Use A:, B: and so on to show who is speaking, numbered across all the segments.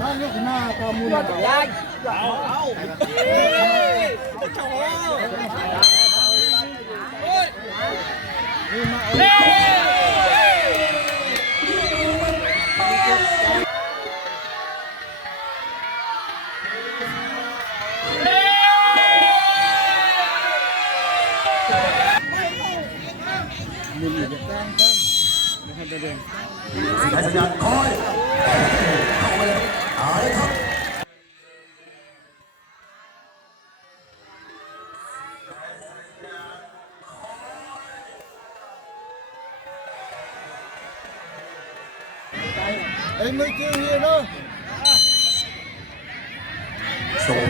A: Nó lúc nào có mua được
B: Dạ, dạ Ôi trời ơi Ôi
C: Mình đang không? Mình đang
D: มุน สัญญาณคอยเข้าไปเลยเอาเลยครับ
E: ไอ้มือจื้อเฮียเนาะ ส่ง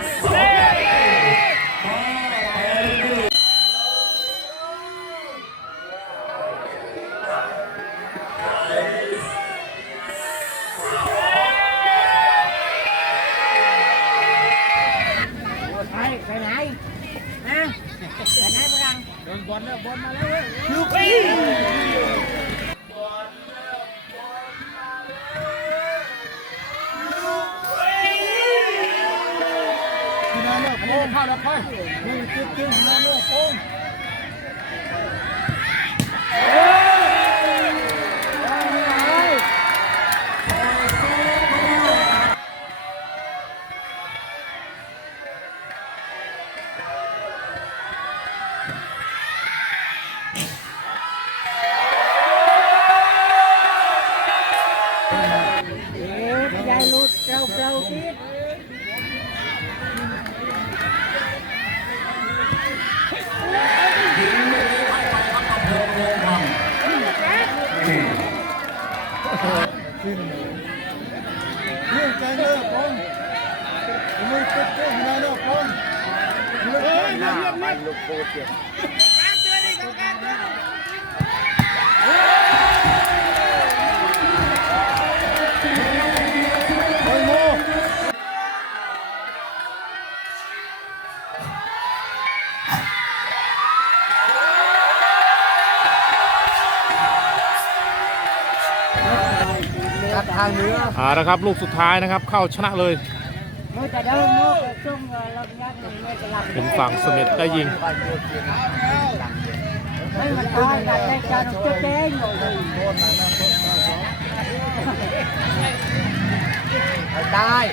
F: บอลแล้วบอลมาแล้วเว้ย
G: ลูกพี่น้าเนี่ยโป้งเข้าแล้วไปนี่จิ๊บจิ๊บพี่น้าเนี่ยโป้ง
H: เจ้าสิยินี้ให้ไปองนี่เจ้าหน้
I: กับทางเนื้อ
J: อ่านะครับลูกสุดท้ายนะครับเข้าชนะเลยมือจะเดินมือช่วงลมยักษ์มันไม่จะหลับเป็นฝั่งเสม็ดได้ยิงไม่มันตายกันได้การเจ๊เจ๊งเลย
G: ตาย